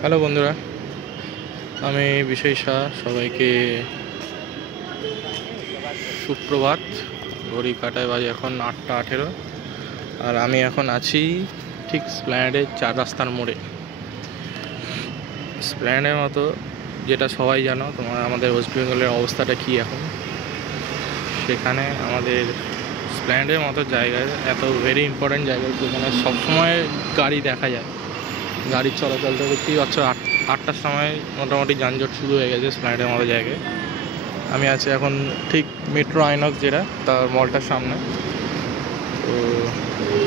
Hello বন্ধুরা, আমি বিশ্বই শাহ। সবাইকে সুপ্রভাত। ঘড়ি কাটায় বাজে এখন 8টা 18। আর আমি এখন আছি ঠিক স্প্ল্যানেডের 4 রাস্তার মোড়ে। স্প্ল্যানেডের মতো, যেটা সবাই জানো, আমাদের ওয়েস্ট বেঙ্গলের অবস্থাটা কী এখন। সেখানে আমাদের স্প্ল্যানেডের মতো জায়গায়, এত ভেরি ইম্পর্ট্যান্ট জায়গায়, যেখানে সবসময় গাড়ি দেখা যায়, গাড়ির চলাচলটা দেখতেই পাচ্ছ। 8টার সময় মোটামুটি যানজট শুরু হয়ে গেছে স্প্ল্যানেডের মতো জায়গায়। আমি আছি এখন ঠিক মেট্রো আইনক্স, যেটা তার মলটার সামনে। তো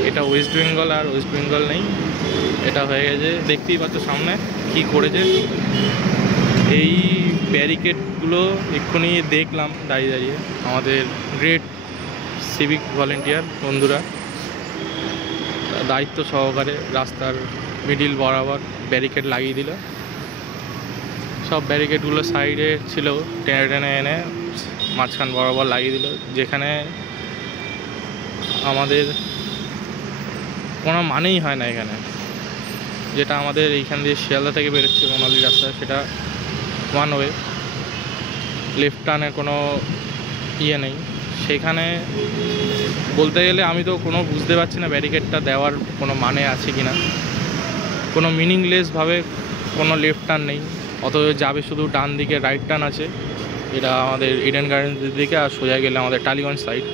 এটা ওয়েস্ট বেঙ্গল আর ওয়েস্ট বেঙ্গল নেই, এটা হয়ে গেছে, দেখতেই পাচ্ছ সামনে কি করেছে। এই ব্যারিকেডগুলো এক্ষুনি দেখলাম দাঁড়িয়ে দাঁড়িয়ে, আমাদের গ্রেট সিভিক ভলেন্টিয়ার বন্ধুরা দায়িত্ব সহকারে রাস্তার মিডিল বরাবর ব্যারিকেড লাগিয়ে দিল। সব ব্যারিকেডগুলো সাইডে ছিল, টেনে টেনে এনে মাঝখান বরাবর লাগিয়ে দিল, যেখানে আমাদের কোনো মানেই হয় না এখানে। যেটা আমাদের এইখান দিয়ে শিয়ালদা থেকে বেরোচ্ছে মনালি রাস্তা, সেটা ওয়ান ওয়ে, লেফট টার্নের কোনো ইয়ে নেই সেখানে। বলতে গেলে আমি তো কোনো বুঝতে পারছি না ব্যারিকেডটা দেওয়ার কোনো মানে আছে কি না। কোনো মিনিংলেসভাবে কোনো লেফট টার্ন নেই, অথচ যাবে শুধু ডান দিকে রাইট টার্ন আছে, এটা আমাদের ইডেন গার্ডেন্সের দিকে, আর সোজা গেলে আমাদের টালিগঞ্জ সাইড।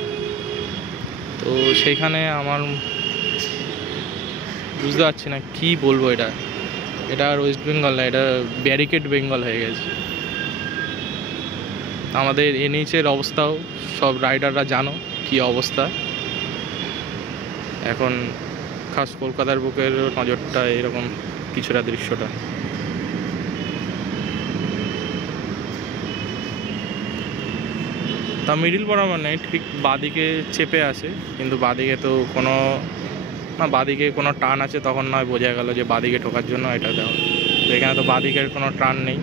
তো সেইখানে আমার বুঝতে পারছি না কি বলবো। এটা আর ওয়েস্ট বেঙ্গল না, এটা ব্যারিকেড বেঙ্গল হয়ে গেছে। আমাদের এনএইচের অবস্থাও সব রাইডাররা জানো কি অবস্থা এখন। খাস কলকাতার বুকের নজরটা এরকম কিছুটা দৃশ্যটা। তা মিডিল বরাবর নেই, ঠিক বাঁদিকে চেপে আছে, কিন্তু বাঁদিকে তো কোনো না, বাঁদিকে কোনো টার্ন আছে তখন নয় বোঝা গেল যে বাঁদিকে ঢোকার জন্য এটা দেওয়া। তো এখানে তো বাঁদিকের কোনো টার্ন নেই,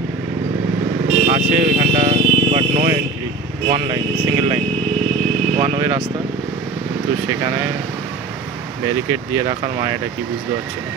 আছে ওইখানটা, but no entry, one line, single line, one way রাস্তা। তো সেখানে ব্যারিকেড দিয়ে রাখার মানেটা কি বুঝতে পারছি না।